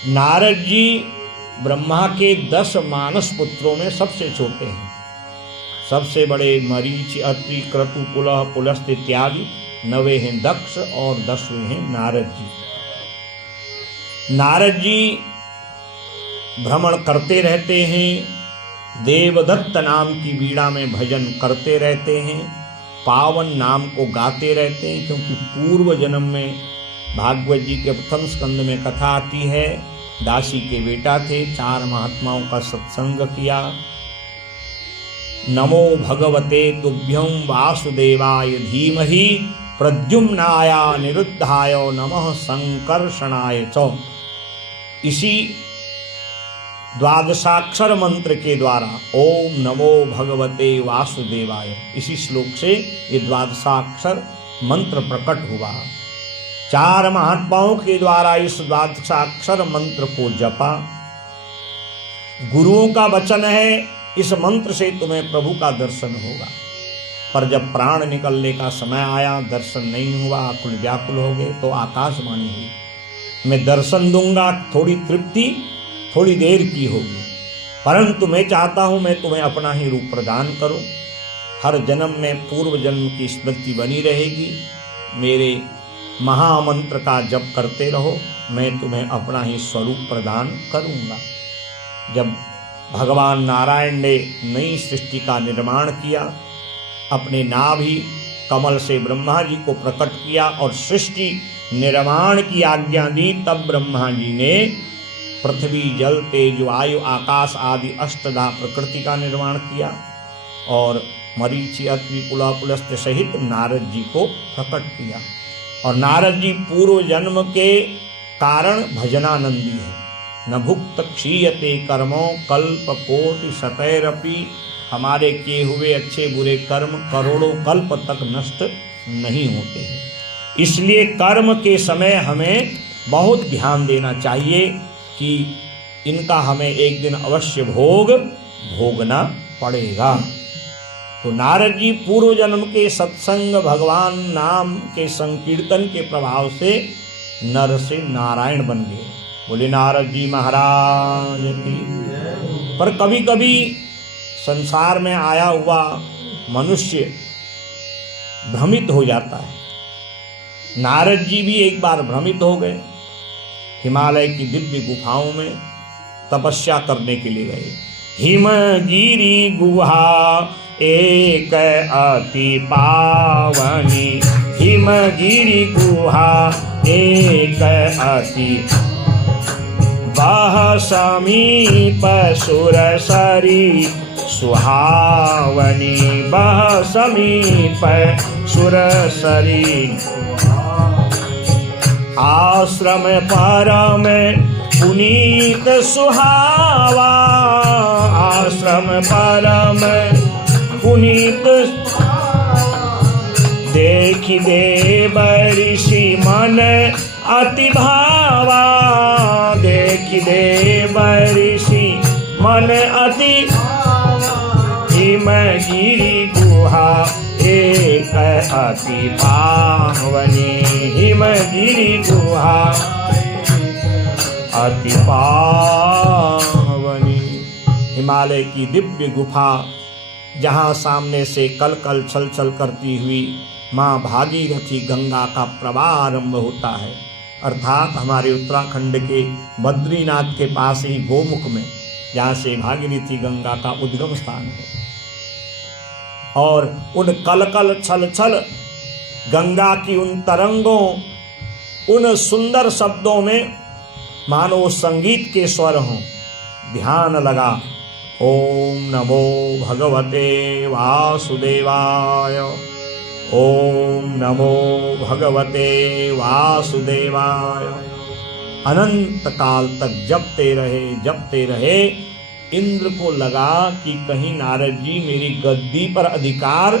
नारद जी ब्रह्मा के 10 मानस पुत्रों में सबसे छोटे हैं। सबसे बड़े मरीचि, अत्रि, क्रतु, पुलह, पुलस्त्य इत्यादि। 9वें हैं दक्ष और 10वें हैं नारद जी। नारद जी भ्रमण करते रहते हैं, देवदत्त नाम की वीणा में भजन करते रहते हैं, पावन नाम को गाते रहते हैं। क्योंकि पूर्व जन्म में भागवत जी के प्रथम स्कंद में कथा आती है, दासी के बेटा थे, 4 महात्माओं का सत्संग किया। नमो भगवते तुभ्यं वासुदेवाय धीमहि प्रद्युम्नाय निरुद्धाय नमः संकर्षणाय च। इसी द्वादशाक्षर मंत्र के द्वारा ओम नमो भगवते वासुदेवाय, इसी श्लोक से ये द्वादशाक्षर मंत्र प्रकट हुआ। 4 महात्माओं के द्वारा इस द्वादशाक्षर मंत्र को जपा। गुरुओं का वचन है इस मंत्र से तुम्हें प्रभु का दर्शन होगा। पर जब प्राण निकलने का समय आया, दर्शन नहीं हुआ, आकुल व्याकुल हो गए, तो आकाशवाणी हुई, मैं दर्शन दूंगा, थोड़ी तृप्ति थोड़ी देर की होगी, परंतु मैं चाहता हूं मैं तुम्हें अपना ही रूप प्रदान करूं। हर जन्म में पूर्व जन्म की स्मृति बनी रहेगी। मेरे महामंत्र का जप करते रहो, मैं तुम्हें अपना ही स्वरूप प्रदान करूंगा। जब भगवान नारायण ने नई सृष्टि का निर्माण किया, अपने नाभि कमल से ब्रह्मा जी को प्रकट किया और सृष्टि निर्माण की आज्ञा दी, तब ब्रह्मा जी ने पृथ्वी, जल, तेज, वायु, आकाश आदि अष्टधा प्रकृति का निर्माण किया और मरीचि, अत्रि, पुलह, पुलस्त्य सहित नारद जी को प्रकट किया। और नारद जी पूर्व जन्म के कारण भजनानंदी है। न भुक्त क्षीयते कर्मों कल्प कोटि शतैरपि, हमारे किए हुए अच्छे बुरे कर्म करोड़ों कल्प तक नष्ट नहीं होते हैं। इसलिए कर्म के समय हमें बहुत ध्यान देना चाहिए कि इनका हमें एक दिन अवश्य भोगना पड़ेगा। तो नारद जी पूर्व जन्म के सत्संग, भगवान नाम के संकीर्तन के प्रभाव से नर से नारायण बन गए। बोले नारद जी महाराज की। पर कभी कभी संसार में आया हुआ मनुष्य भ्रमित हो जाता है। नारद जी भी एक बार भ्रमित हो गए। हिमालय की दिव्य गुफाओं में तपस्या करने के लिए गए। हिमगिरी गुहा एक अति पावनी, हिमगिरी गुहा एक अति बह समीप सुरसरी सुहावनी, बह समीप सुरसरी आश्रम परम पुनीत सुहावा, आश्रम परम पुनीत देखि देव ऋषि मन अति भावा, देखि देव ऋषि मन अति हिमगिरी गुहा एक अति पावनी, हिमगिरी गुहा अति पावनी। हिमालय की दिव्य गुफा जहाँ सामने से कल कल छल छल करती हुई माँ भागीरथी गंगा का प्रवाह आरंभ होता है। अर्थात हमारे उत्तराखंड के बद्रीनाथ के पास ही गोमुख में, जहाँ से भागीरथी गंगा का उद्गम स्थान है। और उन कलकल छल छल गंगा की उन तरंगों, उन सुंदर शब्दों में मानो संगीत के स्वर हों। ध्यान लगा, ओम नमो भगवते वासुदेवाय, ओम नमो भगवते वासुदेवाय। अनंत काल तक जपते रहे। इंद्र को लगा कि कहीं नारद जी मेरी गद्दी पर अधिकार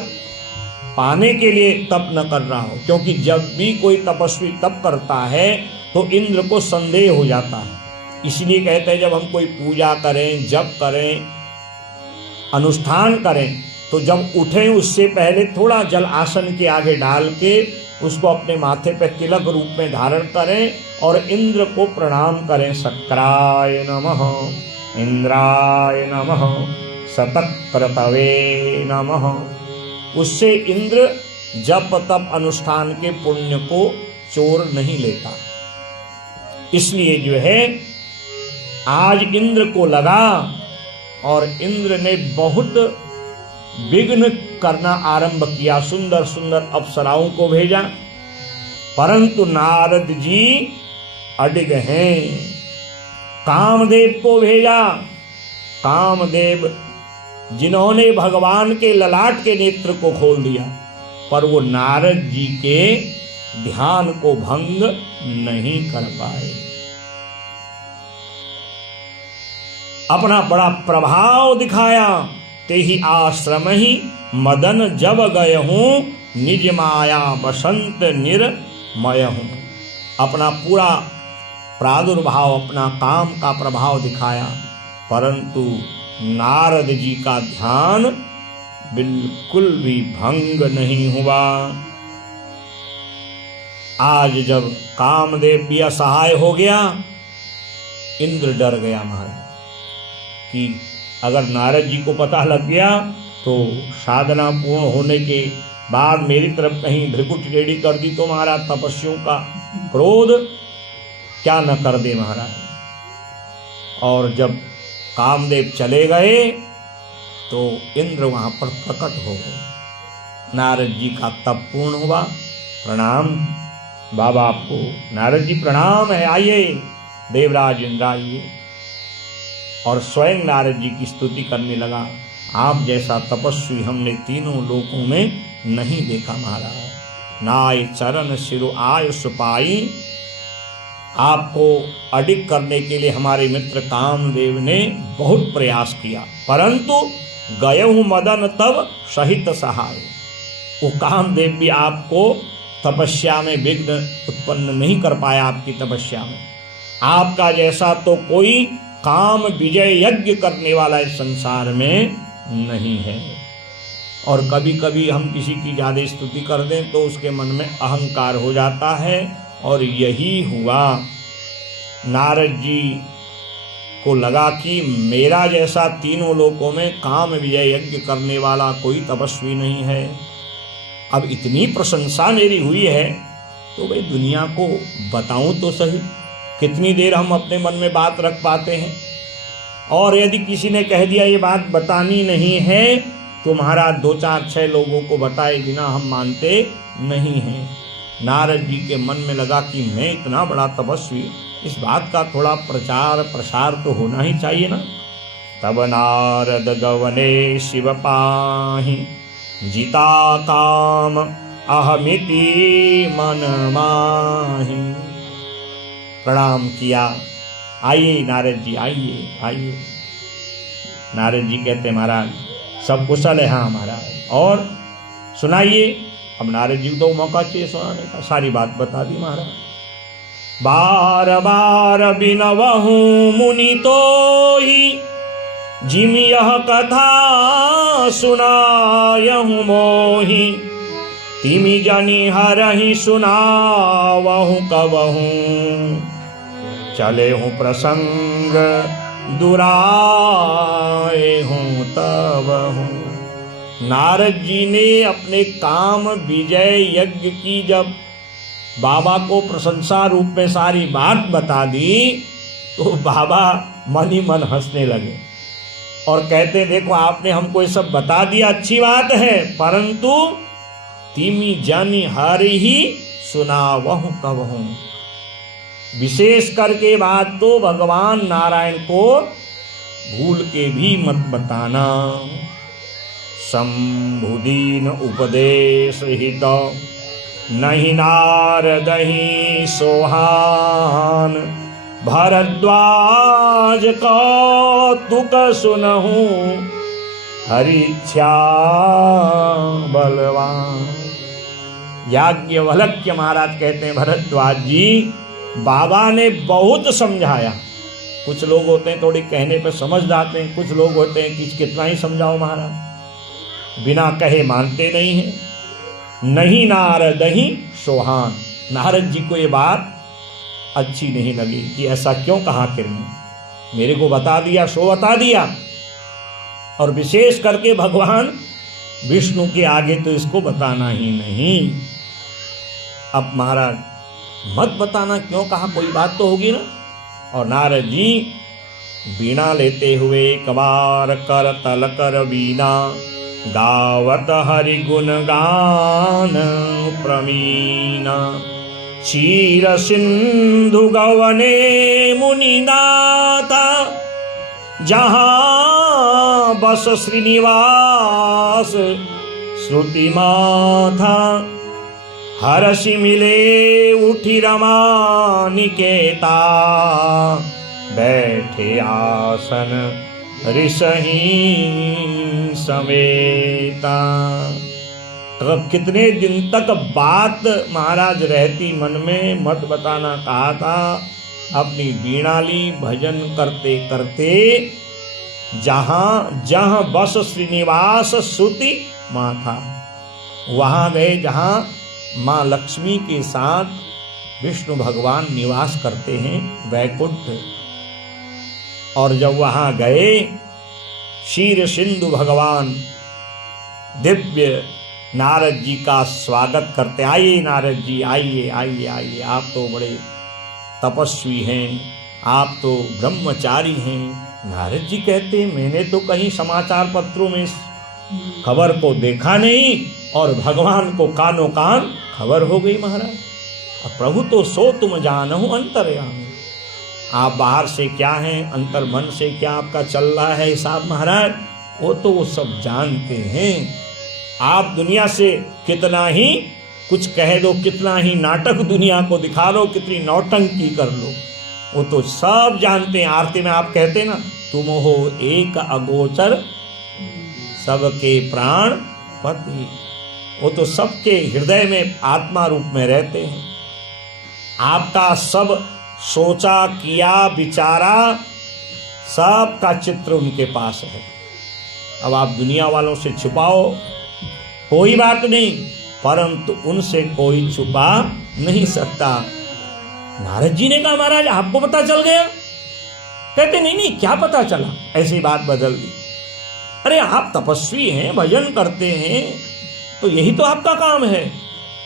पाने के लिए तप न कर रहा हो, क्योंकि जब भी कोई तपस्वी तप करता है तो इंद्र को संदेह हो जाता है। इसलिए कहते हैं जब हम कोई पूजा करें, जप करें, अनुष्ठान करें, तो जब उठें उससे पहले थोड़ा जल आसन के आगे डाल के उसको अपने माथे पे तिलक रूप में धारण करें और इंद्र को प्रणाम करें। शक्राय नमः, इंद्राय नमः, शतक्रतवे नमः। उससे इंद्र जप तप अनुष्ठान के पुण्य को चोर नहीं लेता। इसलिए जो है आज इंद्र को लगा और इंद्र ने बहुत विघ्न करना आरंभ किया। सुंदर सुंदर अप्सराओं को भेजा, परंतु नारद जी अडिग हैं। कामदेव को भेजा, कामदेव जिन्होंने भगवान के ललाट के नेत्र को खोल दिया, पर वो नारद जी के ध्यान को भंग नहीं कर पाए। अपना बड़ा प्रभाव दिखाया। ते ही आश्रम ही मदन जब गय हूं, निज माया बसंत निर्मय हूं। अपना पूरा प्रादुर्भाव, अपना काम का प्रभाव दिखाया, परंतु नारद जी का ध्यान बिल्कुल भी भंग नहीं हुआ। आज जब कामदेव भी असहाय हो गया, इंद्र डर गया महाराज कि अगर नारद जी को पता लग गया तो साधना पूर्ण होने के बाद मेरी तरफ कहीं भ्रिकुट टेढ़ी कर दी तो महाराज तपस्वियों का क्रोध क्या न कर दे महाराज। और जब कामदेव चले गए तो इंद्र वहां पर प्रकट हो गए। नारद जी का तप पूर्ण हुआ। प्रणाम बाबा आपको। नारद जी प्रणाम है, आइए देवराज इंद्र आइए। और स्वयं नारद जी की स्तुति करने लगा। आप जैसा तपस्वी हमने तीनों लोकों में नहीं देखा महाराज। नाय चरण सिरु आयुष पाई। आपको अडिग करने के लिए हमारे मित्र कामदेव ने बहुत प्रयास किया, परंतु गयहु मदन तब सहित सहाय। वो कामदेव भी आपको तपस्या में विघ्न उत्पन्न नहीं कर पाया। आपकी तपस्या में आपका जैसा तो कोई काम विजय यज्ञ करने वाला इस संसार में नहीं है। और कभी कभी हम किसी की ज्यादा स्तुति कर दें तो उसके मन में अहंकार हो जाता है, और यही हुआ। नारद जी को लगा कि मेरा जैसा तीनों लोकों में काम विजय यज्ञ करने वाला कोई तपस्वी नहीं है। अब इतनी प्रशंसा मेरी हुई है तो भाई दुनिया को बताऊं तो सही। कितनी देर हम अपने मन में बात रख पाते हैं। और यदि किसी ने कह दिया ये बात बतानी नहीं है तो महाराज 2 4 6 लोगों को बताए बिना हम मानते नहीं हैं। नारद जी के मन में लगा कि मैं इतना बड़ा तपस्वी, इस बात का थोड़ा प्रचार प्रसार तो होना ही चाहिए ना। तब नारद गवने शिव पाहि, जिता काम अहमिति मन माहि। प्रणाम किया। आइए नारद जी, आइए आइए। नारद जी कहते महाराज सब कुशल है। हाँ महाराज, और सुनाइए। अब नारद जी को तो मौका चाहिए सुनाने का, सारी बात बता दी महाराज। बार बार बिनवहु मुनि तो ही, जिम यह कथा सुनायहु मोहि। तिमि जनि हरहि सुनावहु कबहु, चले हूँ प्रसंग दुराए हूँ तब हूँ। नारद जी ने अपने काम विजय यज्ञ की जब बाबा को प्रशंसा रूप में सारी बात बता दी तो बाबा मन ही मन हंसने लगे और कहते देखो आपने हमको ये सब बता दिया, अच्छी बात है, परंतु तिमि जनि हरहि सुनावहु कबहु। विशेष करके बात तो भगवान नारायण को भूल के भी मत बताना। शंभुदीन उपदेश हित, नहीं नारदहि सोहान। भरद्वाज कौतुक सुनहु, हरिच्छा बलवान। याज्ञवल्क्य महाराज कहते हैं भरद्वाज जी बाबा ने बहुत समझाया। कुछ लोग होते हैं थोड़ी कहने पे समझ जाते हैं, कुछ लोग होते हैं कि कितना ही समझाओ महाराज, बिना कहे मानते नहीं हैं। नहीं नारद ही सोहान। नारद जी को ये बात अच्छी नहीं लगी कि ऐसा क्यों कहा किरने, मेरे को बता दिया सो बता दिया, और विशेष करके भगवान विष्णु के आगे तो इसको बताना ही नहीं। अब महाराज मत बताना क्यों कहा, कोई बात तो होगी ना। और नारद जी वीणा लेते हुए कबार कर तल कर वीणा, गावत हरि गुण गान प्रवीणा। क्षीर सिंधु गवने मुनिनाथा, जहाँ बस श्रीनिवास श्रुति माथा। हर्षि मिले उठी रमा निकेता, बैठे आसन ऋषहि समेता। तो कितने दिन तक बात महाराज रहती मन में, मत बताना कहा था। अपनी वीणा ली, भजन करते करते जहाँ जहाँ बस श्रीनिवास श्रुति माथा, वहाँ गए जहाँ माँ लक्ष्मी के साथ विष्णु भगवान निवास करते हैं, वैकुंठ। और जब वहाँ गए, क्षीर सिंधु भगवान दिव्य नारद जी का स्वागत करते। आइए नारद जी, आइए आइए आइए, आप तो बड़े तपस्वी हैं, आप तो ब्रह्मचारी हैं। नारद जी कहते, मैंने तो कहीं समाचार पत्रों में इस खबर को देखा नहीं, और भगवान को कानों कान खबर हो गई महाराज। अब प्रभु तो सो तुम जानहु अंतर्यामी। आप बाहर से क्या हैं, अंतर मन से क्या आपका चल रहा है हिसाब महाराज, वो तो वो सब जानते हैं। आप दुनिया से कितना ही कुछ कह दो, कितना ही नाटक दुनिया को दिखा लो, कितनी नौटंकी कर लो, वो तो सब जानते हैं। आरती में आप कहते ना, तुम हो एक अगोचर सबके प्राण पति, वो तो सबके हृदय में आत्मा रूप में रहते हैं। आपका सब सोचा किया विचारा सबका चित्र उनके पास है। अब आप दुनिया वालों से छुपाओ कोई बात नहीं, परंतु उनसे कोई छुपा नहीं सकता। नारद जी ने कहा, महाराज आपको पता चल गया? कहते नहीं नहीं, क्या पता चला, ऐसी बात बदल दी। अरे आप तपस्वी हैं, भजन करते हैं, तो यही तो आपका काम है।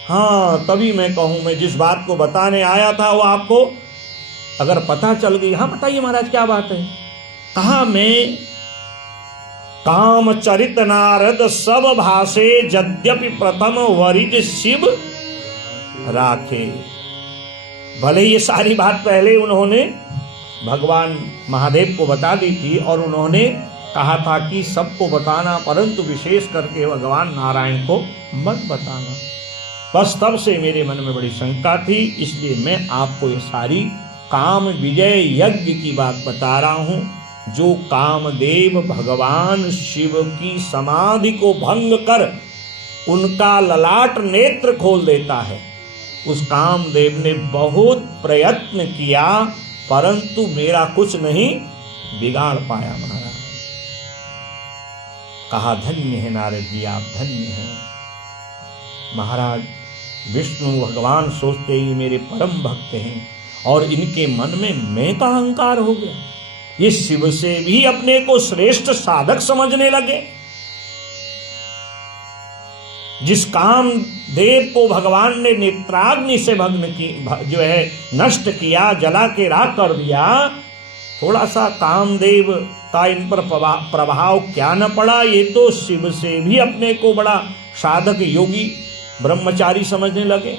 हाँ, तभी मैं कहूं, मैं जिस बात को बताने आया था वो आपको अगर पता चल गई। हाँ बताइए महाराज, क्या बात है? कहा, मैं काम चरित नारद सब भाषे, यद्यपि प्रथम वरिज शिव राखे। भले ये सारी बात पहले उन्होंने भगवान महादेव को बता दी थी, और उन्होंने कहा था कि सबको बताना, परंतु विशेष करके भगवान नारायण को मत बताना। बस तब से मेरे मन में बड़ी शंका थी, इसलिए मैं आपको ये सारी काम विजय यज्ञ की बात बता रहा हूँ। जो कामदेव भगवान शिव की समाधि को भंग कर उनका ललाट नेत्र खोल देता है, उस कामदेव ने बहुत प्रयत्न किया, परंतु मेरा कुछ नहीं बिगाड़ पाया महाराज। कहा, धन्य है नारद जी, आप धन्य हैं महाराज। विष्णु भगवान सोचते ही मेरे परम भक्त हैं, और इनके मन में मैं का अहंकार हो गया। ये शिव से भी अपने को श्रेष्ठ साधक समझने लगे। जिस काम देव को भगवान ने नेत्राग्नि से भग्न की, जो है नष्ट किया, जला के राख कर दिया, थोड़ा सा कामदेव का इन पर प्रभाव क्या न पड़ा। ये तो शिव से भी अपने को बड़ा साधक योगी ब्रह्मचारी समझने लगे।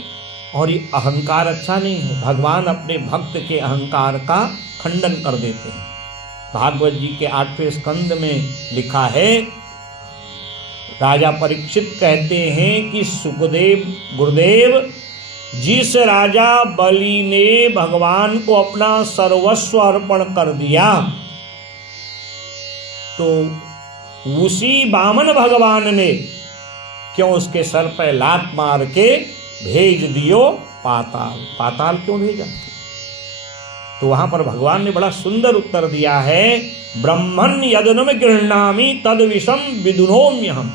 और ये अहंकार अच्छा नहीं है। भगवान अपने भक्त के अहंकार का खंडन कर देते हैं। भागवत जी के 8वें स्कंद में लिखा है, राजा परीक्षित कहते हैं कि सुखदेव गुरुदेव, जिस राजा बलि ने भगवान को अपना सर्वस्व अर्पण कर दिया, तो उसी वामन भगवान ने क्यों उसके सर पर लात मार के भेज दियो पाताल। पाताल क्यों भेजा? तो वहां पर भगवान ने बड़ा सुंदर उत्तर दिया है, ब्रह्मन् यदनम गृह्णामि तद विषम विदुनोम्यहम्।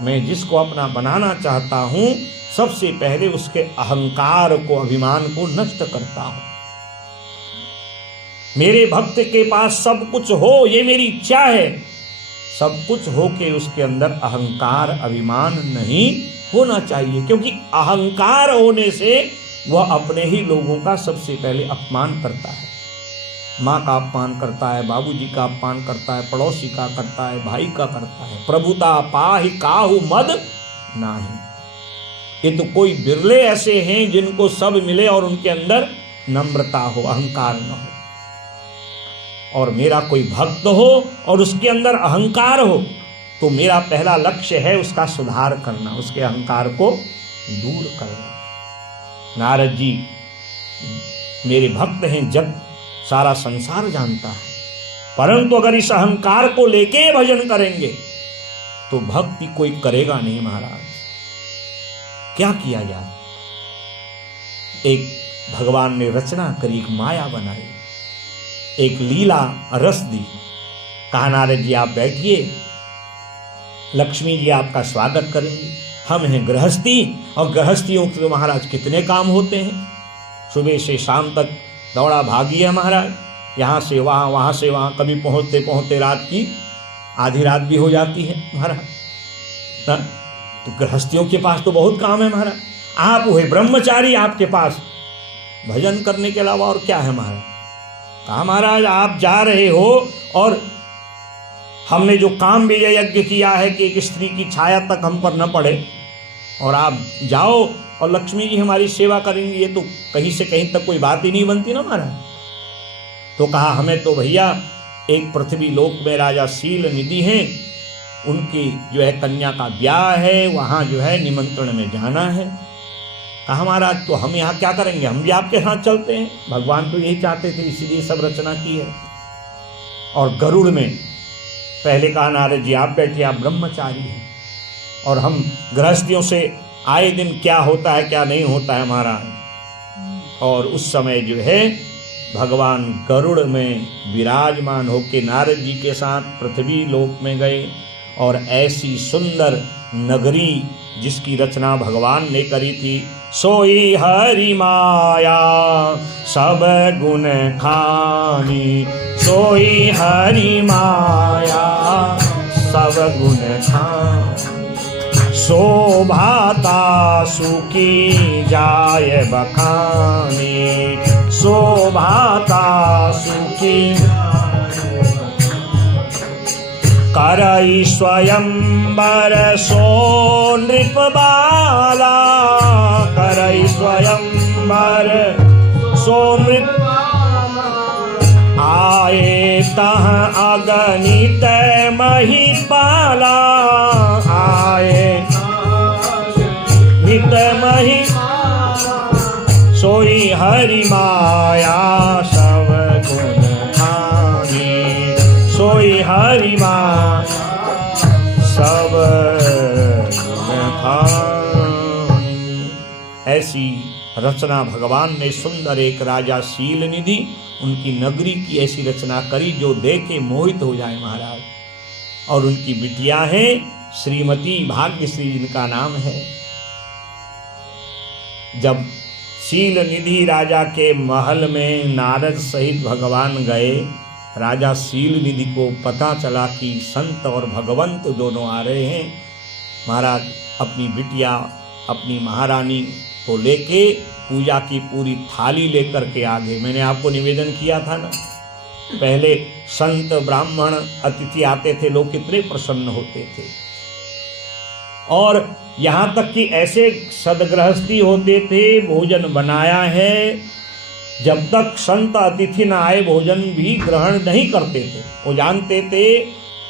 मैं जिसको अपना बनाना चाहता हूं सबसे पहले उसके अहंकार को, अभिमान को नष्ट करता हूं। मेरे भक्त के पास सब कुछ हो, ये मेरी इच्छा है। सब कुछ हो के उसके अंदर अहंकार, अभिमान नहीं होना चाहिए, क्योंकि अहंकार होने से वह अपने ही लोगों का सबसे पहले अपमान करता है। माँ का अपमान करता है, बाबूजी का अपमान करता है, पड़ोसी का करता है, भाई का करता है। प्रभुता पाहि काहू मद नाही। ये तो कोई बिरले ऐसे हैं जिनको सब मिले और उनके अंदर नम्रता हो, अहंकार न हो। और मेरा कोई भक्त हो और उसके अंदर अहंकार हो तो मेरा पहला लक्ष्य है उसका सुधार करना, उसके अहंकार को दूर करना। नारद जी मेरे भक्त हैं, जग सारा संसार जानता है, परंतु अगर इस अहंकार को लेके भजन करेंगे तो भक्ति कोई करेगा नहीं। महाराज क्या किया जाए? एक भगवान ने रचना करी, एक माया बनाई, एक लीला रस दी। कहा नारद जी आप बैठिए, लक्ष्मी जी आपका स्वागत करेंगी। हम हैं गृहस्थी, और गृहस्थियों के तो महाराज कितने काम होते हैं। सुबह से शाम तक दौड़ा भागी है महाराज, यहाँ से वहाँ, वहाँ से वहाँ, कभी पहुँचते पहुँचते रात की आधी रात भी हो जाती है महाराज। तो गृहस्थियों के पास तो बहुत काम है महाराज। आप हुए ब्रह्मचारी, आपके पास भजन करने के अलावा और क्या है महाराज? कहा महाराज आप जा रहे हो और हमने जो काम विजय यज्ञ किया है कि एक स्त्री की छाया तक हम पर न पड़े, और आप जाओ और लक्ष्मी जी हमारी सेवा करेंगी, ये तो कहीं से कहीं तक कोई बात ही नहीं बनती ना महाराज। तो कहा हमें तो भैया एक पृथ्वी लोक में राजा शील निधि हैं, उनकी जो है कन्या का ब्याह है, वहाँ जो है निमंत्रण में जाना है। कहा महाराज तो हम यहाँ क्या करेंगे, हम भी आपके साथ चलते हैं। भगवान तो यही चाहते थे, इसीलिए सब रचना की है। और गरुड़ में पहले कहा नारद जी आप बैठिए, आप ब्रह्मचारी हैं, और हम गृहस्थियों से आए दिन क्या होता है क्या नहीं होता है महाराज। और उस समय जो है भगवान गरुड़ में विराजमान होकर नारद जी के साथ पृथ्वी लोक में गए, और ऐसी सुंदर नगरी जिसकी रचना भगवान ने करी थी। सोई हरि माया सब गुण खानी, सोई हरि माया सब गुण खानी, शोभाता सुखी जाय बखानी, शोभाता सुखी करई स्वयंवर सो नृप बाला, करई स्वयंवर सो नृप आए तह अगणित महिपाला, आए नित मही सोई हरि माया सब गुण खानी, सोई हरि माया सब गुण खानी। ऐसी रचना भगवान ने सुंदर एक राजा शील निधि, उनकी नगरी की ऐसी रचना करी जो देखे मोहित हो जाए महाराज। और उनकी बिटिया है श्रीमती भाग्यश्री जिनका नाम है। जब शील निधि राजा के महल में नारद सहित भगवान गए, राजा शील निधि को पता चला कि संत और भगवंत दोनों आ रहे हैं। महाराज अपनी बिटिया, अपनी महारानी को लेके पूजा की पूरी थाली लेकर के आगे। मैंने आपको निवेदन किया था ना, पहले संत ब्राह्मण अतिथि आते थे, लोग कितने प्रसन्न होते थे। और यहाँ तक कि ऐसे सदगृहस्थी होते थे, भोजन बनाया है, जब तक संत अतिथि न आए भोजन भी ग्रहण नहीं करते थे। वो जानते थे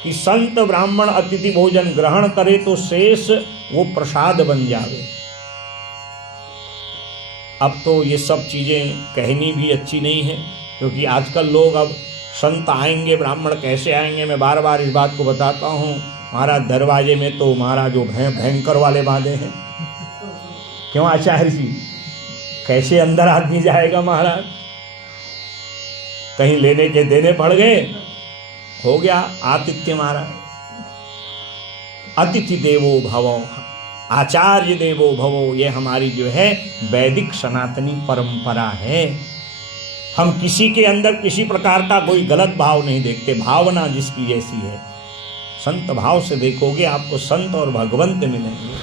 कि संत ब्राह्मण अतिथि भोजन ग्रहण करे तो शेष वो प्रसाद बन जावे। अब तो ये सब चीज़ें कहनी भी अच्छी नहीं है, क्योंकि आजकल लोग अब संत आएंगे, ब्राह्मण कैसे आएंगे, मैं बार बार इस बात को बताता हूँ। महाराज दरवाजे में तो महाराज जो भयंकर वाले बांधे हैं। क्यों आचार्य जी, कैसे अंदर आदमी जाएगा महाराज? कहीं लेने के देने पड़ गए, हो गया आतिथ्य महाराज। अतिथि देवो भवो, आचार्य देवो भवो, ये हमारी जो है वैदिक सनातनी परंपरा है। हम किसी के अंदर किसी प्रकार का कोई गलत भाव नहीं देखते, भावना जिसकी जैसी है। संत भाव से देखोगे आपको संत और भगवंत मिलेंगे।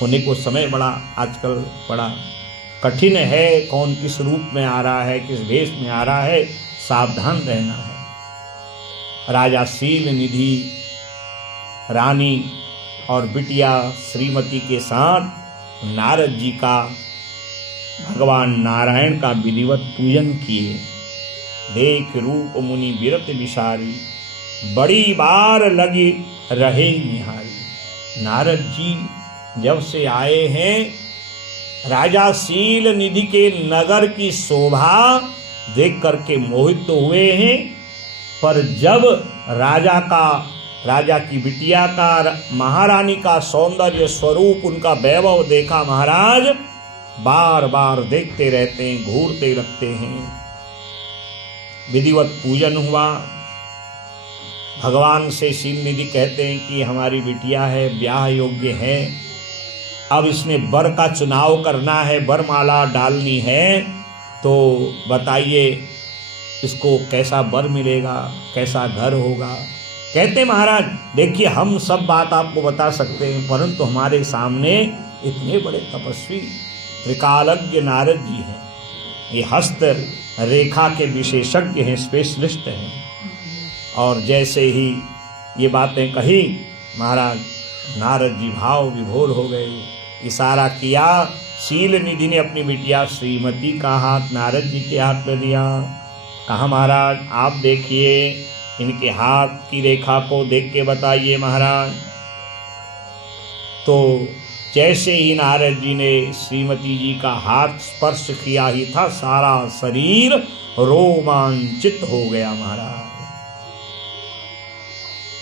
होने को समय बड़ा आजकल बड़ा कठिन है, कौन किस रूप में आ रहा है, किस भेष में आ रहा है, सावधान रहना है। राजा शील निधि रानी और बिटिया श्रीमती के साथ नारद जी का भगवान नारायण का विधिवत पूजन किए। देख रूप मुनि विरत विसारी, बड़ी बार लगी रहे निहारी। नारद जी जब से आए हैं, राजा शील निधि के नगर की शोभा देख करके मोहित तो हुए हैं, पर जब राजा की बिटिया का, महारानी का सौंदर्य स्वरूप, उनका वैभव देखा महाराज, बार बार देखते रहते हैं, घूरते लगते हैं। विधिवत पूजन हुआ। भगवान से शील निधि कहते हैं कि हमारी बिटिया है, ब्याह योग्य है, अब इसने वर का चुनाव करना है, वरमाला डालनी है, तो बताइए इसको कैसा वर मिलेगा, कैसा घर होगा। कहते महाराज देखिए हम सब बात आपको बता सकते हैं, परंतु हमारे सामने इतने बड़े तपस्वी त्रिकालज्ञ नारद जी हैं, ये हस्त रेखा के विशेषज्ञ हैं, स्पेशलिस्ट हैं। और जैसे ही ये बातें कही महाराज नारद जी भाव विभोर हो गए। इशारा किया, शील निधि ने अपनी बिटिया श्रीमती का हाथ नारद जी के हाथ में दिया। कहा महाराज आप देखिए, इनके हाथ की रेखा को देख के बताइए महाराज। तो जैसे ही नारद जी ने श्रीमती जी का हाथ स्पर्श किया ही था, सारा शरीर रोमांचित हो गया महाराज।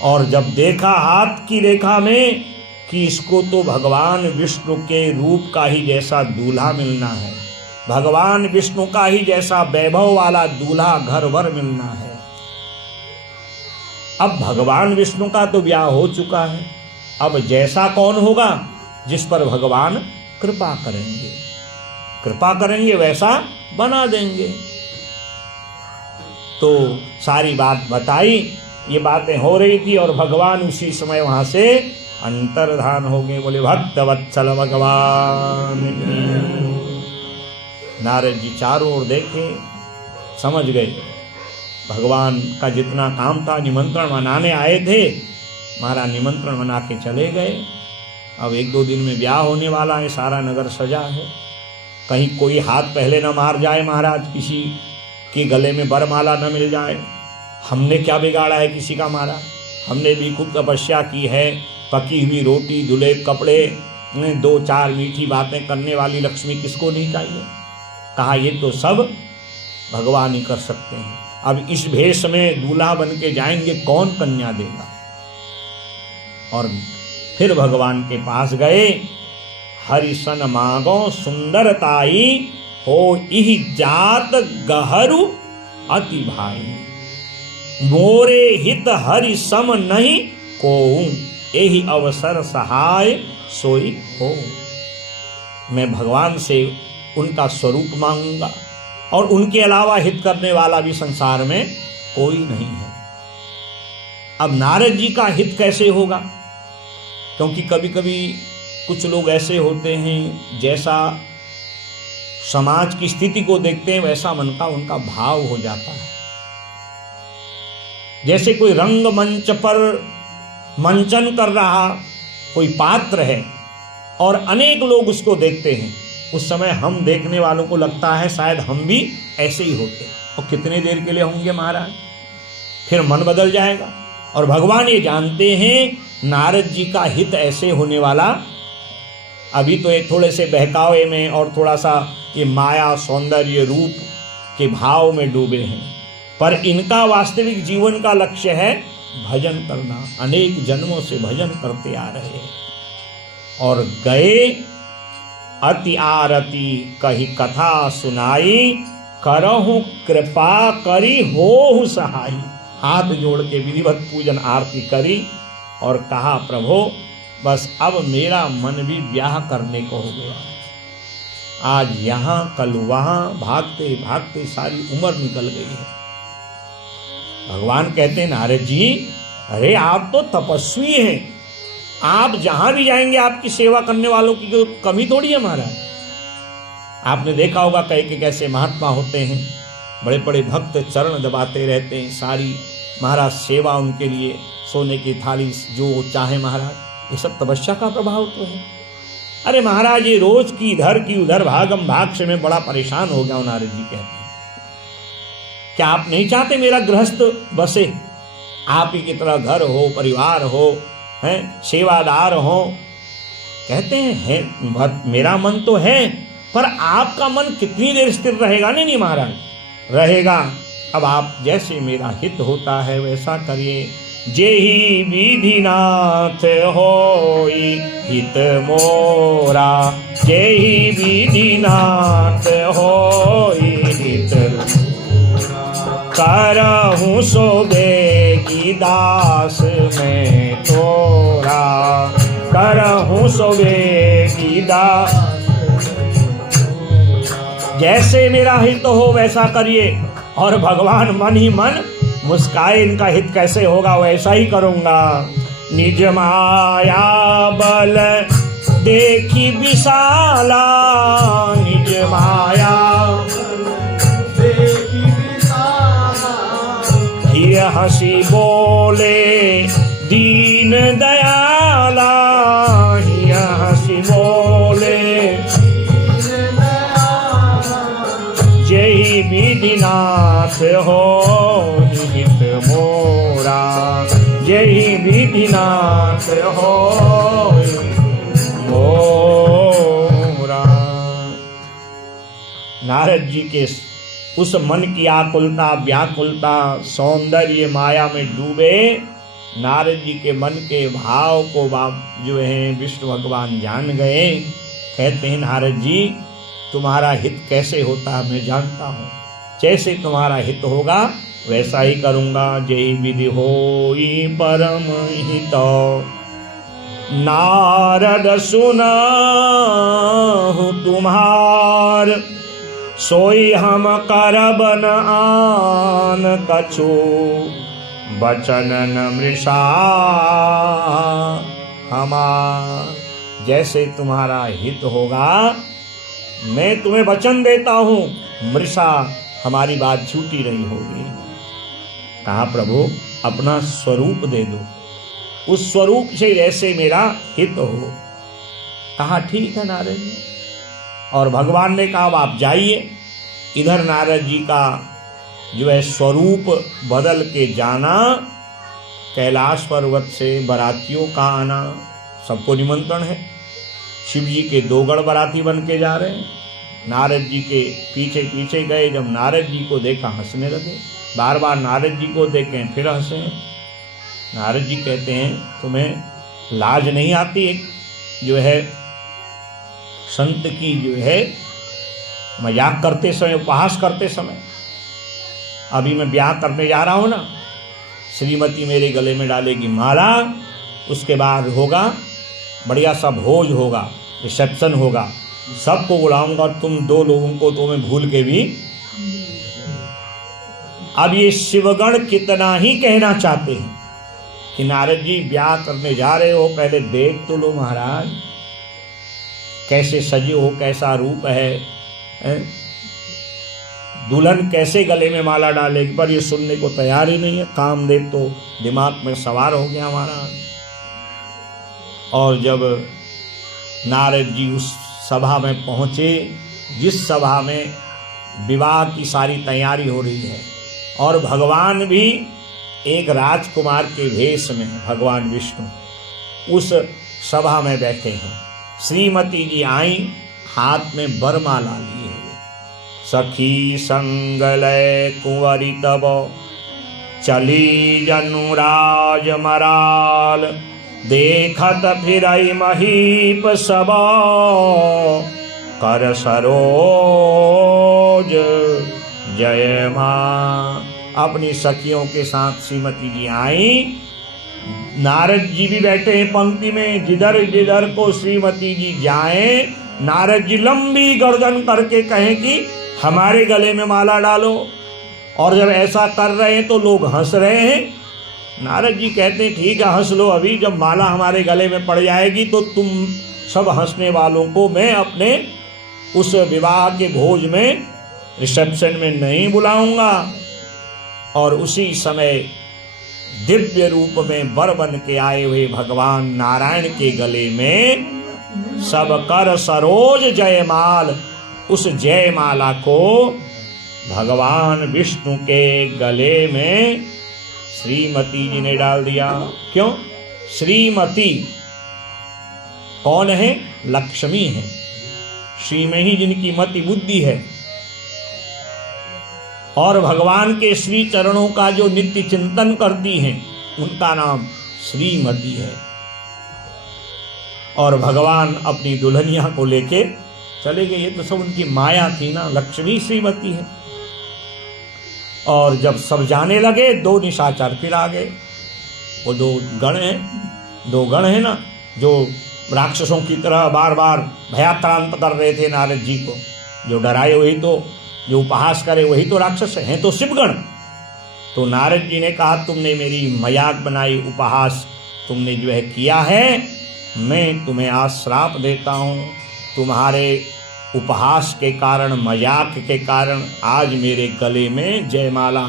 और जब देखा हाथ की रेखा में कि इसको तो भगवान विष्णु के रूप का ही जैसा दूल्हा मिलना है, भगवान विष्णु का ही जैसा वैभव वाला दूल्हा घर भर मिलना है। अब भगवान विष्णु का तो ब्याह हो चुका है, अब जैसा कौन होगा, जिस पर भगवान कृपा करेंगे वैसा बना देंगे। तो सारी बात बताई, ये बातें हो रही थी और भगवान उसी समय वहां से अंतर्धान हो गए। बोले भक्त वत्सल भगवान। नारद जी चारों ओर देखे, समझ गए भगवान का जितना काम था, निमंत्रण मनाने आए थे, महाराज निमंत्रण मना के चले गए। अब 1-2 दिन में ब्याह होने वाला है, सारा नगर सजा है, कहीं कोई हाथ पहले न मार जाए महाराज, किसी के गले में बरमाला न मिल जाए। हमने क्या बिगाड़ा है किसी का मारा, हमने भी खूब तपस्या की है, पकी हुई रोटी, धुले कपड़े, 2-4 मीठी बातें करने वाली लक्ष्मी किसको नहीं चाहिए। कहा ये तो सब भगवान ही कर सकते हैं। अब इस भेष में दूल्हा बन के जाएंगे, कौन कन्या देगा। और फिर भगवान के पास गए। हरिसन मागो सुंदरताई, हो इहि जात गहरू अति भाई। मोरे हित हरि सम नहीं कोऊ, एहि अवसर सहाय सोई हो। मैं भगवान से उनका स्वरूप मांगूंगा और उनके अलावा हित करने वाला भी संसार में कोई नहीं है। अब नारद जी का हित कैसे होगा, क्योंकि कभी कभी कुछ लोग ऐसे होते हैं, जैसा समाज की स्थिति को देखते हैं वैसा मन का उनका भाव हो जाता है। जैसे कोई रंगमंच पर मंचन कर रहा कोई पात्र है और अनेक लोग उसको देखते हैं, उस समय हम देखने वालों को लगता है शायद हम भी ऐसे ही होते, और कितने देर के लिए होंगे महाराज, फिर मन बदल जाएगा। और भगवान ये जानते हैं नारद जी का हित ऐसे होने वाला, अभी तो ये थोड़े से बहकावे में और थोड़ा सा ये माया सौंदर्य रूप के भाव में डूबे हैं, पर इनका वास्तविक जीवन का लक्ष्य है भजन करना। अनेक जन्मों से भजन करते आ रहे हैं। और गए अति आरती कही कथा सुनाई, करहु कृपा करी होहु सहाई। हाथ जोड़ के विधिवत पूजन आरती करी और कहा प्रभु बस अब मेरा मन भी ब्याह करने को हो गया है। आज यहाँ कल वहाँ भागते भागते सारी उम्र निकल गई है। भगवान कहते हैं नारद जी, अरे आप तो तपस्वी हैं, आप जहां भी जाएंगे आपकी सेवा करने वालों की कोई कमी थोड़ी है महाराज। आपने देखा होगा कई के कैसे महात्मा होते हैं, बड़े बड़े भक्त चरण दबाते रहते हैं, सारी महाराज सेवा उनके लिए, सोने की थाली जो चाहे महाराज, ये सब तपस्या का प्रभाव तो है। अरे महाराज ये रोज की इधर की उधर भागम भाग से मैं बड़ा परेशान हो गया हूं। नारद जी कहते हैं क्या आप नहीं चाहते मेरा गृहस्थ बसे, आप ही की तरह घर हो, परिवार हो, हैं सेवादार हो। कहते हैं मेरा मन तो है, पर आपका मन कितनी देर स्थिर रहेगा। नहीं महाराज रहेगा, अब आप जैसे मेरा हित होता है वैसा करिए। जेहि विधिनाथ होई हित मोरा, जेहि विधिनाथ होई हित करहूँ सो बेगी दास में तोरा, करहूँ सो बेगी दास। जैसे मेरा हित हो वैसा करिए। और भगवान मन ही मन मुस्काए, इनका हित कैसे होगा वैसा ही करूंगा। निज माया बल देखी विशाला, निज माया देखी विशाला, हिय हंसी बोले दीन दयाला, हिय हंसी बोले जेहि विधिनाथ हो हित मोरा, जेहि विधिनाथ हो मोरा। नारद जी के उस मन की आकुलता व्याकुलता सौंदर्य माया में डूबे नारद जी के मन के भाव को जो है विष्णु भगवान जान गए। कहते हैं नारद जी तुम्हारा हित कैसे होता है मैं जानता हूँ, जैसे तुम्हारा हित होगा वैसा ही करूँगा। जय विधि होई परम हित, नारद सुनहु तुम्हार, सोई हम करब न आन कछु, बचन न मृषा हमार। जैसे तुम्हारा हित होगा मैं तुम्हें वचन देता हूँ, मृषा हमारी बात झूठी नहीं होगी। कहा प्रभु अपना स्वरूप दे दो, उस स्वरूप से जैसे मेरा हित हो। कहा ठीक है नारद जी। और भगवान ने कहा अब आप जाइए। इधर नारद जी का जो है स्वरूप बदल के जाना, कैलाश पर्वत से बारातियों का आना, सबको निमंत्रण है। शिव जी के 2 गण बाराती बन के जा रहे हैं, नारद जी के पीछे पीछे गए। जब नारद जी को देखा हंसने लगे, बार बार नारद जी को देखें फिर हंसे। नारद जी कहते हैं तुम्हें लाज नहीं आती जो है संत की जो है मजाक करते समय, उपहास करते समय। अभी मैं ब्याह करने जा रहा हूँ ना, श्रीमती मेरे गले में डालेगी माला, उसके बाद होगा बढ़िया सा भोज होगा, रिसेप्शन होगा, सबको बुलाऊंगा, तुम 2 लोगों को तो मैं भूल के भी। अब ये शिवगण कितना ही कहना चाहते हैं कि नारद जी ब्याह करने जा रहे हो, पहले देख तो लो महाराज कैसे सजे हो, कैसा रूप है, दुल्हन कैसे गले में माला डालेगी। पर ये सुनने को तैयार ही नहीं है। कामदेव तो दिमाग में सवार हो गया हमारा। और जब नारद जी उस सभा में पहुँचे, जिस सभा में विवाह की सारी तैयारी हो रही है और भगवान भी एक राजकुमार के भेष में, भगवान विष्णु उस सभा में बैठे हैं। श्रीमती जी आई, हाथ में वरमाला लिए हुए। सखी संग लय कुंवरी तब, चली जनुराज मराल, देखत फिरई महीप सब, कर सरोज जय माँ। अपनी सखियों के साथ श्रीमती जी आई नारद जी भी बैठे हैं पंक्ति में, जिधर जिधर को श्रीमती जी जाएं, नारद जी लंबी गर्दन करके कहें कि हमारे गले में माला डालो। और जब ऐसा कर रहे हैं तो लोग हंस रहे हैं। नारद जी कहते हैं ठीक है हंस लो, अभी जब माला हमारे गले में पड़ जाएगी तो तुम सब हंसने वालों को मैं अपने उस विवाह के भोज में, रिसेप्शन में नहीं बुलाऊंगा। और उसी समय दिव्य रूप में वर बन के आए हुए भगवान नारायण के गले में सब कर सरोज जयमाल, उस जयमाला को भगवान विष्णु के गले में श्रीमती जी ने डाल दिया। क्यों? श्रीमती कौन है? लक्ष्मी है। श्री में ही जिनकी मति बुद्धि है और भगवान के श्री चरणों का जो नित्य चिंतन करती हैं उनका नाम श्रीमती है। और भगवान अपनी दुल्हनिया को लेके चले गए। ये तो सब उनकी माया थी ना, लक्ष्मी श्रीमती है। और जब सब जाने लगे, दो निशाचर फिर आ गए। वो दो गण हैं ना, जो राक्षसों की तरह बार बार भयाक्रांत कर रहे थे नारद जी को। जो डराए वही तो, जो उपहास करे वही तो राक्षस हैं, तो शिवगण। तो नारद जी ने कहा तुमने मेरी मजाक बनाई, उपहास तुमने जो है किया है, मैं तुम्हें आज श्राप देता हूँ। तुम्हारे उपहास के कारण, मजाक के कारण आज मेरे गले में जयमाला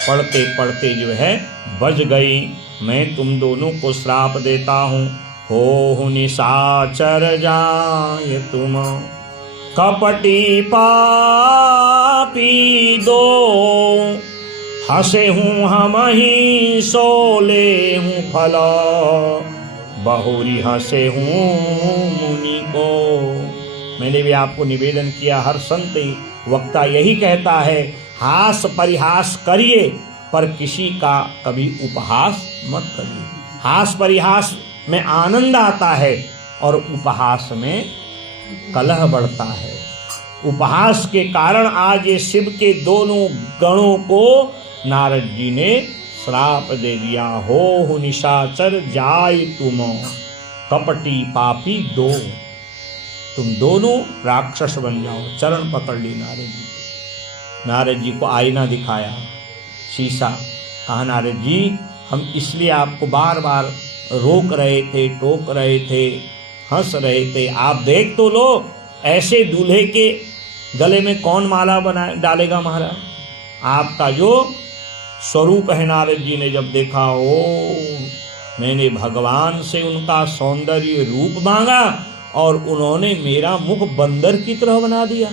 पढ़ते पढ़ते जो है बज गई। मैं तुम दोनों को श्राप देता हूँ। हो निशाचर जाय तुम कपटी पापी दो, हंसे हूँ हम ही सोले हूँ फल, बहुरी हंसे हूँ मुनि को। मैंने भी आपको निवेदन किया, हर संत वक्ता यही कहता है, हास परिहास करिए पर किसी का कभी उपहास मत करिए। हास परिहास में आनंद आता है और उपहास में कलह बढ़ता है। उपहास के कारण आज ये शिव के दोनों गणों को नारद जी ने श्राप दे दिया। हो निशाचर जाय तुम कपटी पापी दो, तुम दोनों राक्षस बन जाओ। चरण पकड़ ली नारद जी। नारद जी को आईना दिखाया, शीशा। कहा नारद जी हम इसलिए आपको बार बार रोक रहे थे, टोक रहे थे, हंस रहे थे, आप देख तो लो ऐसे दूल्हे के गले में कौन माला बना डालेगा महाराज। आपका जो स्वरूप है, नारद जी ने जब देखा, ओ मैंने भगवान से उनका सौंदर्य रूप मांगा और उन्होंने मेरा मुख बंदर की तरह बना दिया।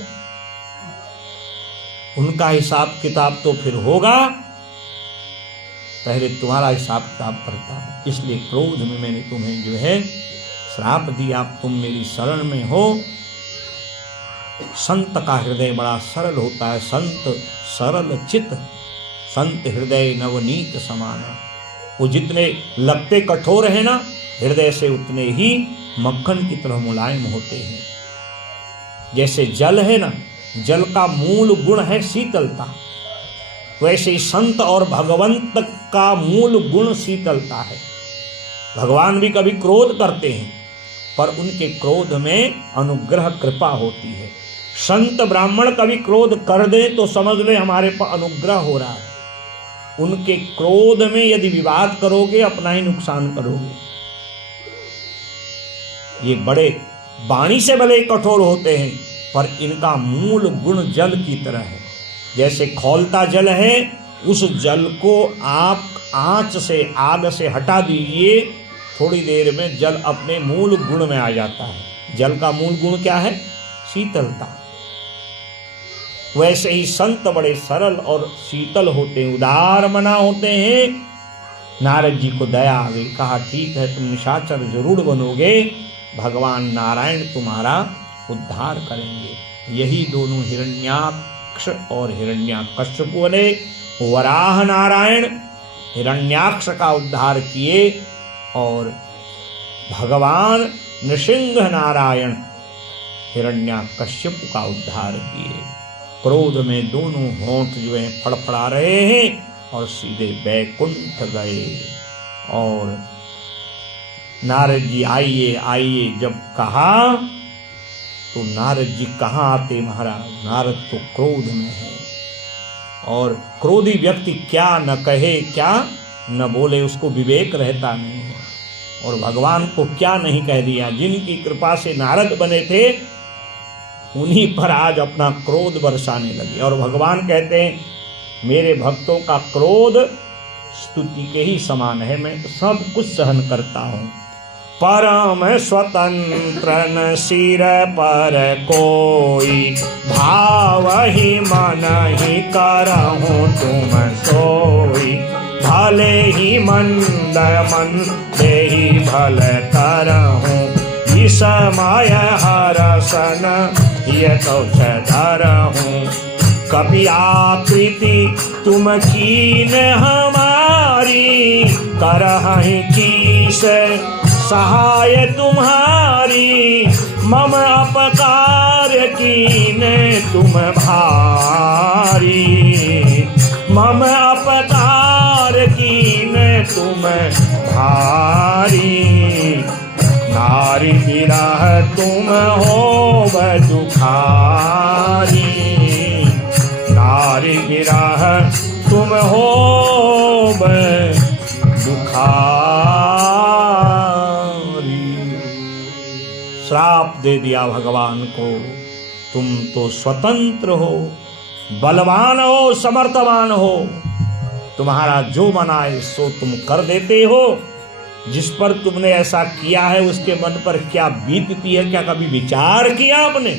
उनका हिसाब किताब तो फिर होगा, पहले तुम्हारा हिसाब किताब करता हूं। इसलिए क्रोध में मैंने तुम्हें जो है श्राप दिया। तुम मेरी शरण में हो। संत का हृदय बड़ा सरल होता है। संत सरल चित, संत हृदय नवनीत समाना। वो जितने लगते कठोर है ना, हृदय से उतने ही मक्खन की तरह मुलायम होते हैं। जैसे जल है ना, जल का मूल गुण है शीतलता, वैसे ही संत और भगवंत का मूल गुण शीतलता है। भगवान भी कभी क्रोध करते हैं पर उनके क्रोध में अनुग्रह कृपा होती है। संत ब्राह्मण कभी क्रोध कर दे तो समझ ले हमारे पर अनुग्रह हो रहा है। उनके क्रोध में यदि विवाद करोगे अपना ही नुकसान करोगे। ये बड़े वाणी से भले कठोर होते हैं पर इनका मूल गुण जल की तरह है। जैसे खौलता जल है, उस जल को आप आंच से, आग से हटा दीजिए, थोड़ी देर में जल अपने मूल गुण में आ जाता है। जल का मूल गुण क्या है? शीतलता। वैसे ही संत बड़े सरल और शीतल होते हैं, उदार मना होते हैं। नारद जी को दया आ गई, कहा ठीक है तुम निशाचर जरूर बनोगे, भगवान नारायण तुम्हारा उद्धार करेंगे। यही दोनों हिरण्याक्ष और हिरण्याकश्यपु ने वराह नारायण हिरण्याक्ष का उद्धार किए और भगवान नृसिंह नारायण हिरण्याकश्यपु का उद्धार किए। क्रोध में दोनों होंठ जो हैं फड़फड़ा रहे हैं और सीधे बैकुंठ गए। और नारद जी आइए आइए जब कहा तो नारद जी कहाँ आते महाराज, नारद तो क्रोध में है। और क्रोधी व्यक्ति क्या न कहे क्या न बोले, उसको विवेक रहता नहीं है। और भगवान को क्या नहीं कह दिया, जिनकी कृपा से नारद बने थे उन्हीं पर आज अपना क्रोध बरसाने लगे। और भगवान कहते हैं मेरे भक्तों का क्रोध स्तुति के ही समान है, मैं सब कुछ सहन करता हूँ। परम स्वतंत्र न सिर पर कोई, भाव ही मन ही करहूँ तुम सोई। भले ही मंद मंदे ही भल करहूँ, समय हरसन ये तो धरहूँ। कभी आकृति तुम कीन हमारी, करहि कीस सहाय तुम्हारी। मम अपकार कीने तुम भारी, मम अपकार कीने तुम भारी। नारी विरह तुम होव दुखारी, नारी विरह तुम होव दुखारी। श्राप दे दिया भगवान को, तुम तो स्वतंत्र हो, बलवान हो, समर्थवान हो, तुम्हारा जो मनाए सो तुम कर देते हो। जिस पर तुमने ऐसा किया है उसके मन पर क्या बीतती है, क्या कभी विचार किया आपने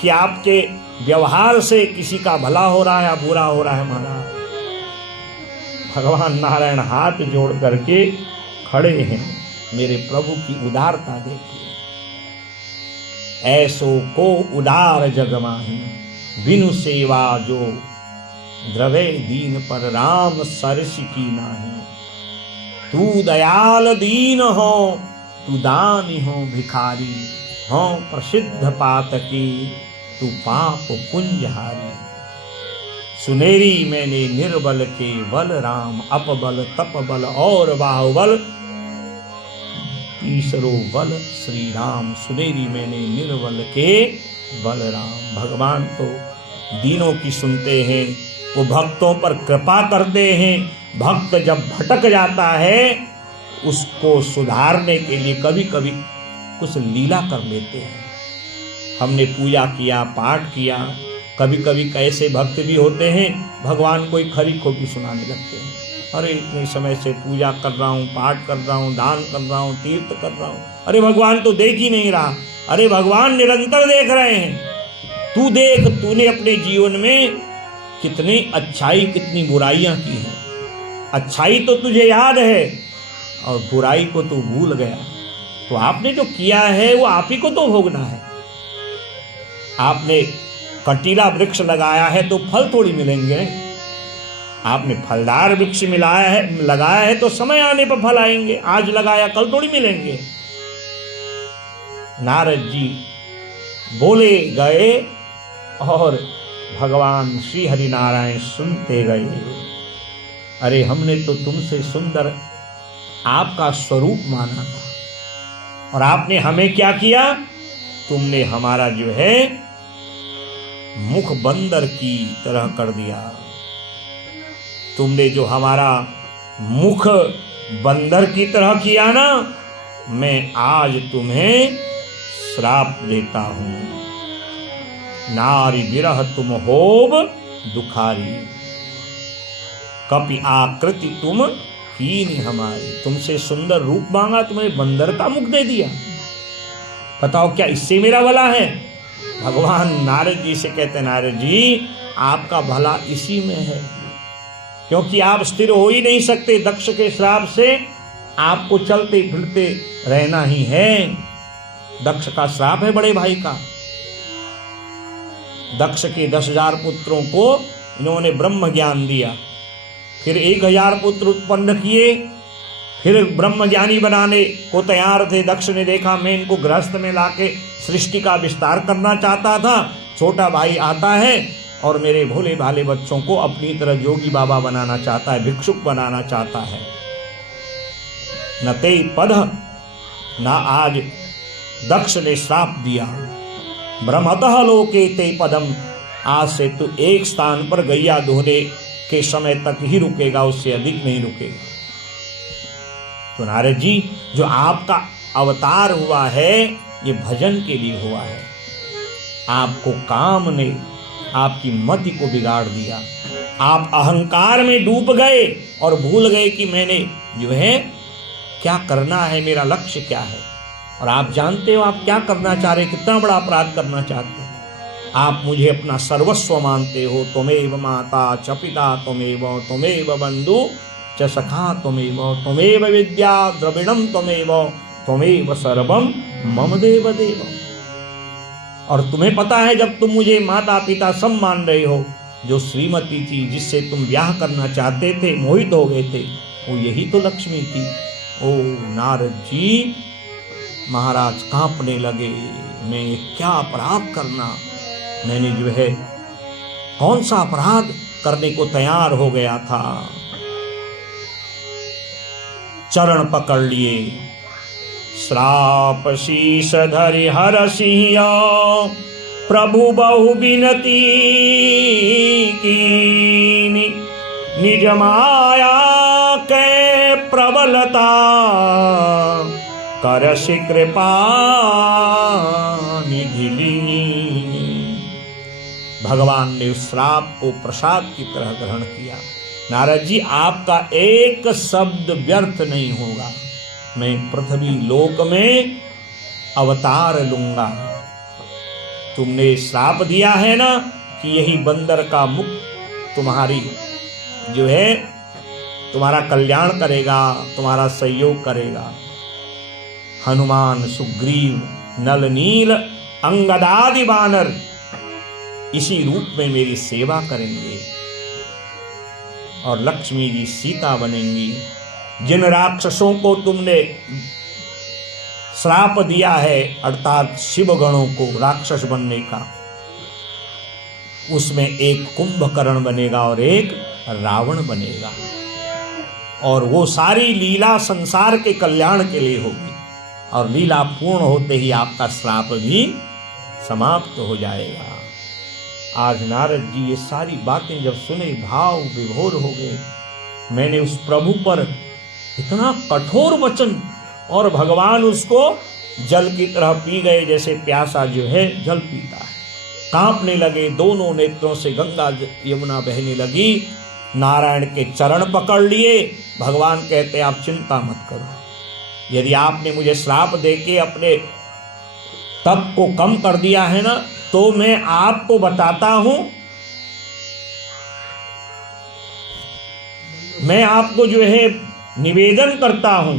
कि आपके व्यवहार से किसी का भला हो रहा है या बुरा हो रहा है। महाराज भगवान नारायण हाथ जोड़ करके खड़े हैं, मेरे प्रभु की उदारता देखिए। ऐसो को उदार जग माही, बिनु सेवा जो द्रवे दीन पर राम सरस की नाही। तू दयाल दीन हो, तू दानी हो भिखारी, हो प्रसिद्ध पातकी, तू पाप पुंजहारी। सुनेरी मैंने निर्बल के बल राम, अपबल तपबल और बाहुबल, तीसरो बल श्री राम। सुनेरी मैंने निर्बल के बल राम। भगवान तो दीनों की सुनते हैं, वो भक्तों पर कृपा करते हैं। भक्त जब भटक जाता है उसको सुधारने के लिए कभी कभी कुछ लीला कर लेते हैं। हमने पूजा किया, पाठ किया, कभी कभी कैसे भक्त भी होते हैं भगवान को खरी खोटी सुनाने लगते हैं। अरे इतने समय से पूजा कर रहा हूँ, पाठ कर रहा हूँ, दान कर रहा हूँ, तीर्थ कर रहा हूँ, अरे भगवान तो देख ही नहीं रहा। अरे भगवान निरंतर देख रहे हैं। तू देख, तूने अपने जीवन में कितनी अच्छाई कितनी बुराइयां की हैं। अच्छाई तो तुझे याद है और बुराई को तू भूल गया। तो आपने जो किया है वो आप ही को तो भोगना है। आपने कंटीला वृक्ष लगाया है तो फल थोड़ी मिलेंगे। आपने फलदार वृक्ष लगाया है तो समय आने पर फल आएंगे। आज लगाया कल थोड़ी मिलेंगे। नारद जी बोले गए और भगवान श्री हरि नारायण सुनते गए। अरे हमने तो तुमसे सुंदर आपका स्वरूप माना था और आपने हमें क्या किया, तुमने हमारा जो है मुख बंदर की तरह कर दिया। तुमने जो हमारा मुख बंदर की तरह किया ना, मैं आज तुम्हें श्राप देता हूं। नारी विरह तुम होब दुखारी, कपि आकृति तुम कीन हमारी। तुमसे सुंदर रूप मांगा, तुमने बंदर का मुख दे दिया। बताओ क्या इससे मेरा भला है? भगवान नारद जी से कहते हैं, नारद जी आपका भला इसी में है, क्योंकि आप स्थिर हो ही नहीं सकते। दक्ष के श्राप से आपको चलते फिरते रहना ही है। दक्ष का श्राप है बड़े भाई का। दक्ष के 10,000 पुत्रों को इन्होंने ब्रह्म ज्ञान दिया, फिर 1,000 पुत्र उत्पन्न किए, फिर ब्रह्म ज्ञानी बनाने को तैयार थे। दक्ष ने देखा मैं इनको गृहस्थ में लाके सृष्टि का विस्तार करना चाहता था। छोटा भाई आता है और मेरे भोले भाले बच्चों को अपनी तरह योगी बाबा बनाना चाहता है, भिक्षुक बनाना चाहता है। न ते पद, ना आज दक्ष ने श्राप दिया। ब्रह्मतः लोके ते पदम, आज से तू एक स्थान पर गैया दोहने के समय तक ही रुकेगा, उससे अधिक नहीं रुकेगा। तो नारद जी, जो आपका अवतार हुआ है ये भजन के लिए हुआ है। आपको काम ने आपकी मति को बिगाड़ दिया, आप अहंकार में डूब गए और भूल गए कि मैंने जो है क्या करना है, मेरा लक्ष्य क्या है। और आप जानते हो आप क्या करना चाह रहे, कितना बड़ा अपराध करना चाहते हैं। आप मुझे अपना सर्वस्व मानते हो, त्वमेव माता च पिता त्वमेव बंधु च सखा त्वमेव विद्या द्रविणम त्वमेव सर्वम मम देव देव। और तुम्हें पता है जब तुम मुझे माता पिता सब मान रहे हो, जो श्रीमती थी जिससे तुम ब्याह करना चाहते थे, मोहित हो गए थे, वो यही तो लक्ष्मी थी। ओ नारद जी, महाराज कांपने लगे, मैं ये क्या अपराध करना, मैंने जो है कौन सा अपराध करने को तैयार हो गया था। चरण पकड़ लिए, श्राप शीश धरि हर सिंह प्रभु बहु बिनती कीनी, निज माया के प्रबलता करसि कृपा निधि लीनी। भगवान ने उस श्राप को प्रसाद की तरह ग्रहण किया। नारद जी, आपका एक शब्द व्यर्थ नहीं होगा, मैं पृथ्वी लोक में अवतार लूंगा। तुमने श्राप दिया है ना कि यही बंदर का मुख तुम्हारी जो है तुम्हारा कल्याण करेगा, तुम्हारा सहयोग करेगा। हनुमान, सुग्रीव, नल नील, अंगदादि वानर इसी रूप में मेरी सेवा करेंगे और लक्ष्मी जी सीता बनेंगी। जिन राक्षसों को तुमने श्राप दिया है, अर्थात शिव गणों को राक्षस बनने का, उसमें एक कुंभकर्ण बनेगा और एक रावण बनेगा। और वो सारी लीला संसार के कल्याण के लिए होगी और लीला पूर्ण होते ही आपका श्राप भी समाप्त हो जाएगा। आज नारद जी ये सारी बातें जब सुने, भाव विभोर हो गए। मैंने उस प्रभु पर इतना कठोर वचन, और भगवान उसको जल की तरह पी गए, जैसे प्यासा जो है जल पीता है। कांपने लगे, दोनों नेत्रों से गंगा यमुना बहने लगी। नारायण के चरण पकड़ लिए। भगवान कहते आप चिंता मत करो, यदि आपने मुझे श्राप देके अपने तप को कम कर दिया है ना, तो मैं आपको बताता हूं, मैं आपको जो है निवेदन करता हूं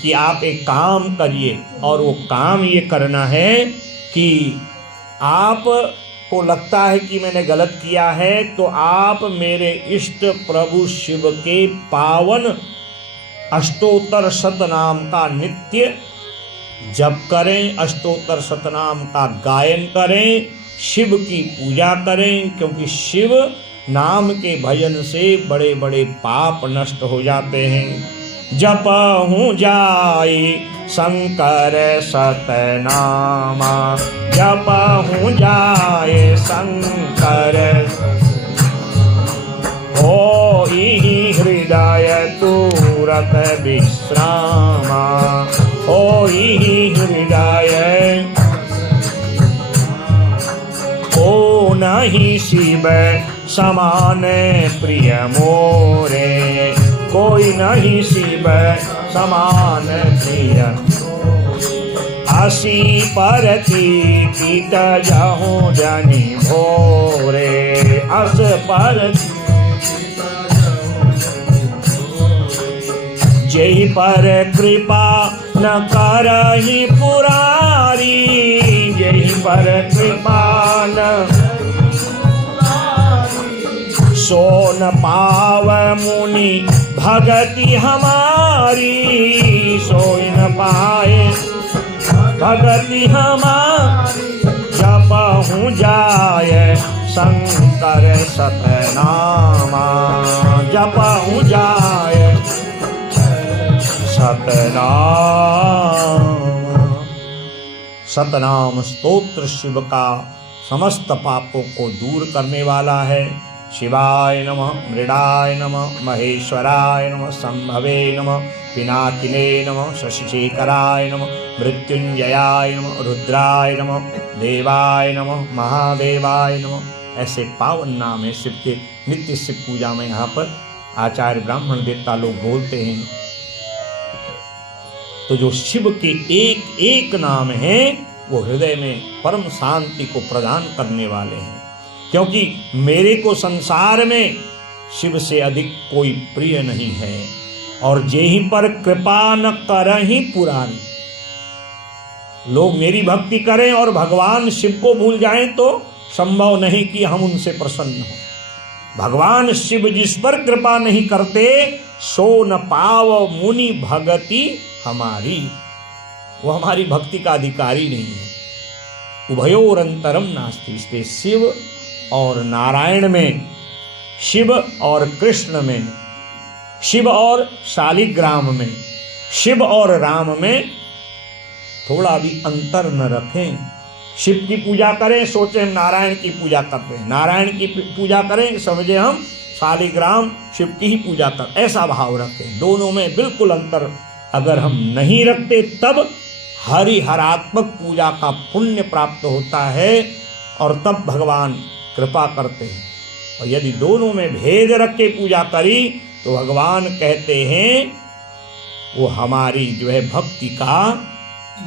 कि आप एक काम करिए। और वो काम ये करना है कि आप को लगता है कि मैंने गलत किया है, तो आप मेरे इष्ट प्रभु शिव के पावन अष्टोत्तर शतनाम का नित्य जप करें, अष्टोत्तर शतनाम का गायन करें, शिव की पूजा करें, क्योंकि शिव नाम के भजन से बड़े बड़े पाप नष्ट हो जाते हैं। जपहूँ जाय शंकर सतनामा, जपहूँ जाय शंकर, होई हृदय तुरत विश्रामा, होई हृदय को नहीं शिव समान प्रिय मोरे, कोई नहीं शिव समान प्रिय। असी परती जहूँ जनि भोरे, अस पर जय पर कृपा न करहि पुरारी, जय पर कृपा न सो न पाव मुनि भगति हमारी, सोई न पाए भगति हमारी। जपहूँ जाय शंकर सतनामा, जपहूँ जाय सतनाम स्तोत्र शिव का समस्त पापों को दूर करने वाला है। शिवाय नमः, मृडाय नमः, महेश्वराय नमः, संभवे नमः, पिनाकिने नमः, शशिशेखराय नमः, मृत्युंजयाय नमः, रुद्राय नमः, देवाय नमः, महादेवाय नमः। ऐसे पावन नाम है शिव के। नित्य शिव पूजा में यहाँ पर आचार्य ब्राह्मण देवता लोग बोलते हैं। तो जो शिव के एक एक नाम है वो हृदय में परम शांति को प्रदान करने वाले हैं। क्योंकि मेरे को संसार में शिव से अधिक कोई प्रिय नहीं है। और जेहि पर कृपा न करहि पुरानी, लोग मेरी भक्ति करें और भगवान शिव को भूल जाएं तो संभव नहीं कि हम उनसे प्रसन्न हों। भगवान शिव जिस पर कृपा नहीं करते सो न पाव मुनि भगति हमारी, वो हमारी भक्ति का अधिकारी नहीं है। उभयोर अंतरम नास्ति, इसलिए शिव और नारायण में, शिव और कृष्ण में, शिव और शालिग्राम में, शिव और राम में थोड़ा भी अंतर न रखें। शिव की पूजा करें सोचे हम नारायण की पूजा कर रहे हैं, नारायण की पूजा करें समझे हम शालिग्राम शिव की ही पूजा कर, ऐसा भाव रखें। दोनों में बिल्कुल अंतर अगर हम नहीं रखते तब हरिहरात्मक पूजा का पुण्य प्राप्त होता है और तब भगवान कृपा करते हैं। और यदि दोनों में भेद रख के पूजा करी तो भगवान कहते हैं वो हमारी जो है भक्ति का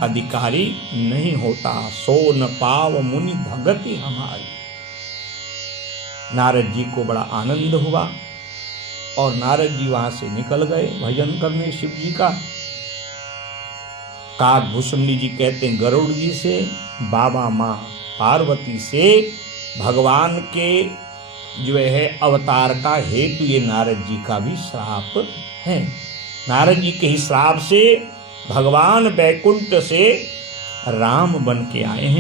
अधिकारी नहीं होता। सो न पाव मुनि भगति हमारी। नारद जी को बड़ा आनंद हुआ और नारद जी वहां से निकल गए भजन करने शिव जी का। काकभूषुंडी जी कहते हैं गरुड़ जी से, बाबा माँ पार्वती से भगवान के जो है अवतार का हेतु ये नारद जी का भी श्राप है। नारद जी के ही श्राप से भगवान बैकुंठ से राम बन के आए हैं।